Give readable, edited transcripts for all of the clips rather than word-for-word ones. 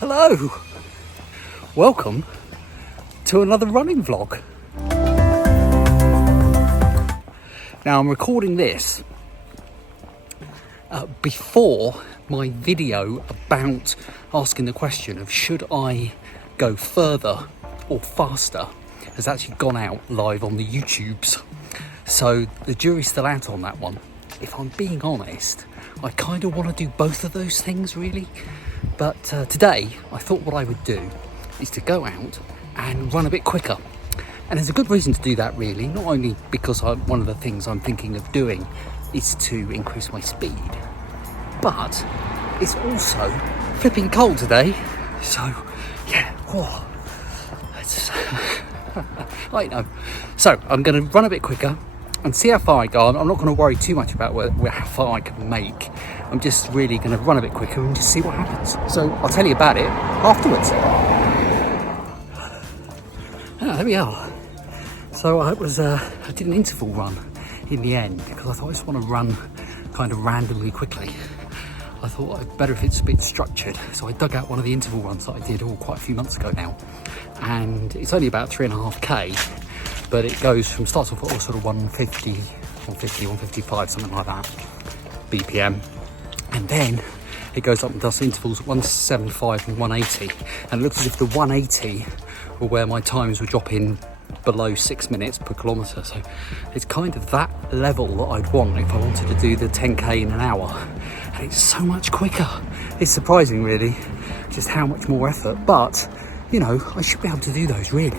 Hello, welcome to another running vlog. Now I'm recording this before my video about asking the question of should I go further or faster has actually gone out live on the YouTubes. So the jury's still out on that one. If I'm being honest, I kind of want to do both of those things really. But today, I thought what I would do is to go out and run a bit quicker. And there's a good reason to do that really, not only because one of the things I'm thinking of doing is to increase my speed, but it's also flipping cold today. So, yeah, I know. So, I'm going to run a bit quicker and see how far I go. I'm not going to worry too much about how far I can make. I'm just really going to run a bit quicker and just see what happens. So I'll tell you about it afterwards. There we are. So I did an interval run in the end because I thought I just want to run kind of randomly quickly. I thought it'd better if it's a bit structured. So I dug out one of the interval runs that I did quite a few months ago now. And it's only about 3.5k, but it goes from starts off at sort of 155, something like that, BPM. And then it goes up and does intervals at 175 and 180. And it looks as if the 180 were where my times were dropping below 6 minutes per kilometre. So it's kind of that level that I'd want if I wanted to do the 10k in an hour. And it's so much quicker. It's surprising really, just how much more effort. But, you know, I should be able to do those really.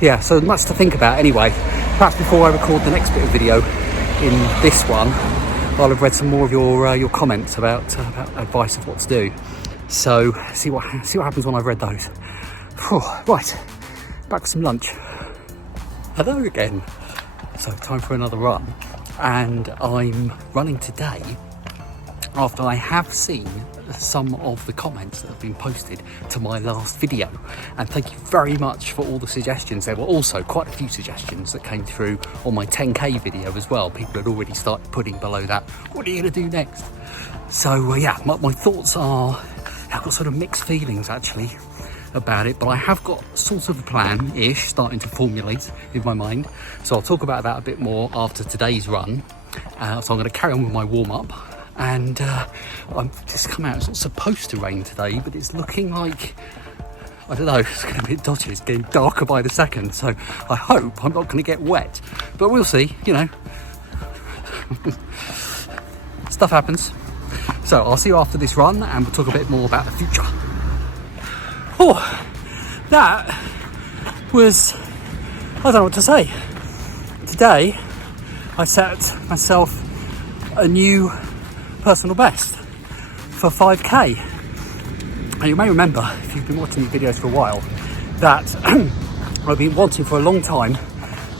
Yeah, so much to think about anyway. Perhaps before I record the next bit of video in this one, I'll have read some more of your comments about advice of what to do. So see what happens when I've read those. Right, back for some lunch. Hello again. So time for another run, and I'm running today after I have seen some of the comments that have been posted to my last video, and thank you very much for all the suggestions. There were also quite a few suggestions that came through on my 10k video as well. People had already started putting below that, what are you going to do next? So yeah, my thoughts are, I've got sort of mixed feelings actually about it, but I have got sort of a plan-ish starting to formulate in my mind. So I'll talk about that a bit more after today's run. So I'm going to carry on with my warm-up. And I'm just come out. It's not supposed to rain today, but it's looking like, I don't know, it's going to be dodgy. It's getting darker by the second, so I hope I'm not going to get wet. But we'll see, you know. Stuff happens. So I'll see you after this run, and we'll talk a bit more about the future. Oh, that was, I don't know what to say. Today, I set myself a new personal best for 5k. And you may remember, if you've been watching these videos for a while, that I've been wanting for a long time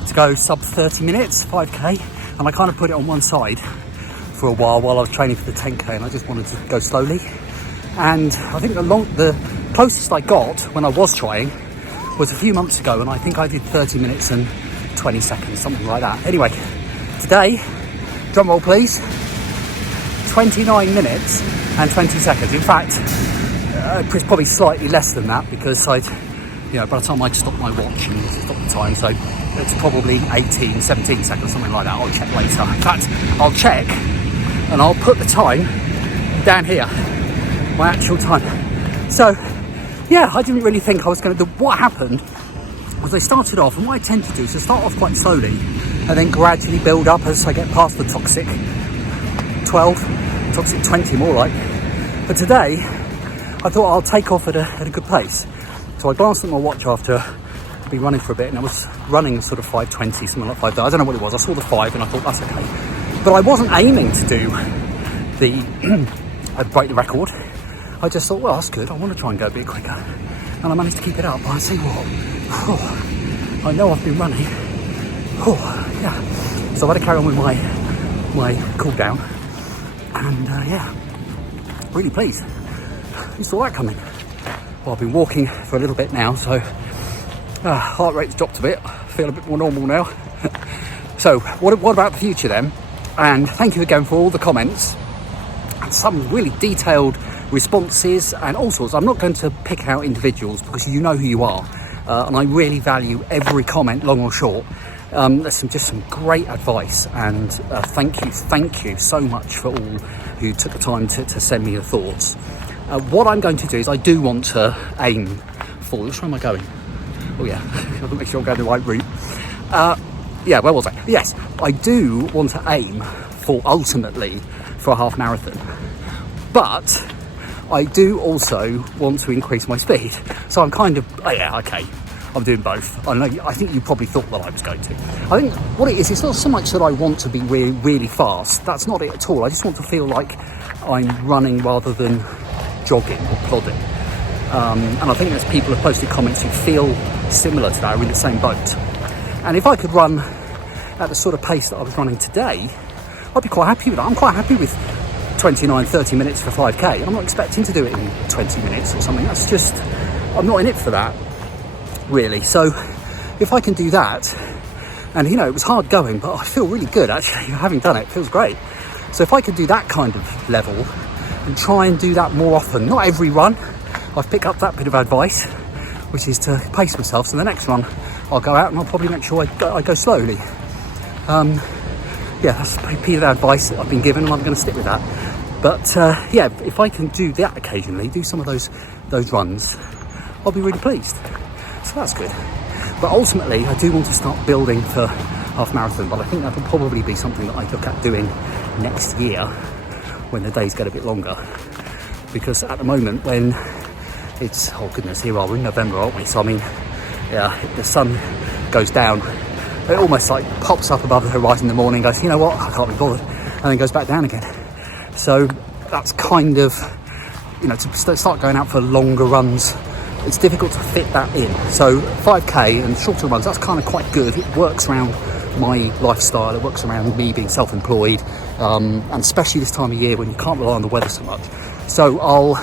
to go sub 30 minutes 5k, and I kind of put it on one side for a while I was training for the 10k, and I just wanted to go slowly. And I think the closest I got when I was trying was a few months ago, and I think I did 30 minutes and 20 seconds, something like that. Anyway, today, drum roll please, 29 minutes and 20 seconds. In fact, it's probably slightly less than that because by the time I stopped my watch and stopped the time, so it's probably 18, 17 seconds, something like that. I'll check later. In fact, I'll check and I'll put the time down here, my actual time. So, yeah, I didn't really think I was going to do. What happened was I started off, and what I tend to do is to start off quite slowly and then gradually build up as I get past the toxic 12, toxic 20 more like. But today I thought I'll take off at a good pace. So I glanced at my watch after I'd been running for a bit, and I was running sort of 5:20, something like 5. I don't know what it was. I saw the 5 and I thought that's okay. But I wasn't aiming to do I'd break the record. I just thought, well, that's good. I want to try and go a bit quicker. And I managed to keep it up. But I see what, I know I've been running. Yeah. So I had to carry on with my cool down. And yeah, really pleased. You saw that coming. Well, I've been walking for a little bit now, so heart rate's dropped a bit. I feel a bit more normal now. So what about the future then? And thank you again for all the comments and some really detailed responses and all sorts. I'm not going to pick out individuals because you know who you are, and I really value every comment, long or short. There's just some great advice, and thank you so much for all who took the time to send me your thoughts. What I'm going to do is I do want to aim for, which way am I going? Oh yeah, I've got to make sure I'm going the right route. Yeah, where was I? Yes, I do want to aim for ultimately for a half marathon, but I do also want to increase my speed. So I'm kind of, oh yeah, okay, I'm doing both. I think you probably thought that I was going to. I think what it is, it's not so much that I want to be really, really fast. That's not it at all. I just want to feel like I'm running rather than jogging or plodding. And I think there's people who have posted comments who feel similar to that, are in the same boat. And if I could run at the sort of pace that I was running today, I'd be quite happy with that. I'm quite happy with 29, 30 minutes for 5k. I'm not expecting to do it in 20 minutes or something. That's just, I'm not in it for that, really. So if I can do that, and you know, it was hard going, but I feel really good actually. Having done it, it feels great. So if I could do that kind of level and try and do that more often, not every run, I've picked up that bit of advice, which is to pace myself. So the next run, I'll go out and I'll probably make sure I go slowly. Yeah, that's a piece of advice that I've been given, and I'm going to stick with that. But yeah, if I can do that occasionally, do some of those runs, I'll be really pleased. So that's good. But ultimately, I do want to start building for half marathon, but I think that will probably be something that I look at doing next year when the days get a bit longer. Because at the moment, when it's, oh goodness, here we're in November, aren't we? So I mean, yeah, the sun goes down, it almost like pops up above the horizon in the morning, goes, you know what, I can't be bothered, and then goes back down again. So that's kind of, you know, to start going out for longer runs, it's difficult to fit that in. So 5k and shorter runs, that's kind of quite good. It works around my lifestyle, it works around me being self-employed, and especially this time of year when you can't rely on the weather so much. So I'll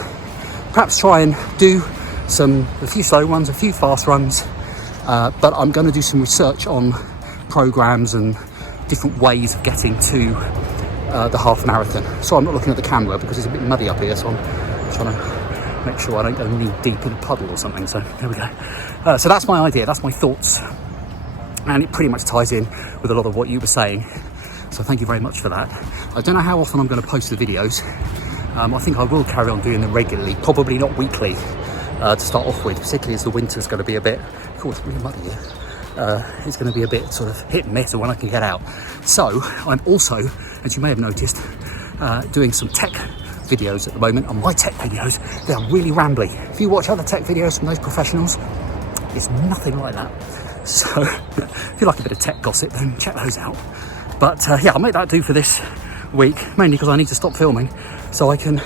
perhaps try and do a few slow runs, a few fast runs, but I'm going to do some research on programs and different ways of getting to the half marathon. So I'm not looking at the camera because it's a bit muddy up here, so I'm trying to make sure I don't go knee deep in a puddle or something. So there we go. So that's my idea, that's my thoughts, and it pretty much ties in with a lot of what you were saying. So thank you very much for that. I don't know how often I'm going to post the videos. I think I will carry on doing them regularly, probably not weekly to start off with, particularly as the winter's going to be a bit, of course, it's really muddy here. It's going to be a bit sort of hit and miss when I can get out. So I'm also, as you may have noticed, doing some tech videos at the moment. And my tech videos, they are really rambly. If you watch other tech videos from those professionals, it's nothing like that. So if you like a bit of tech gossip, then check those out. But yeah, I'll make that do for this week, mainly because I need to stop filming so I can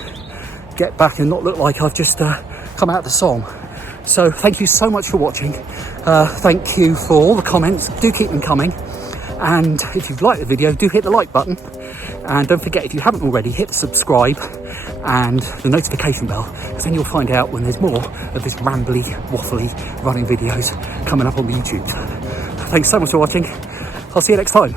get back and not look like I've just come out of the song. So thank you so much for watching. Thank you for all the comments. Do keep them coming. And if you've liked the video, do hit the like button. And don't forget, if you haven't already, hit the subscribe and the notification bell, because then you'll find out when there's more of this rambly, waffly running videos coming up on the YouTube. Thanks so much for watching. I'll see you next time.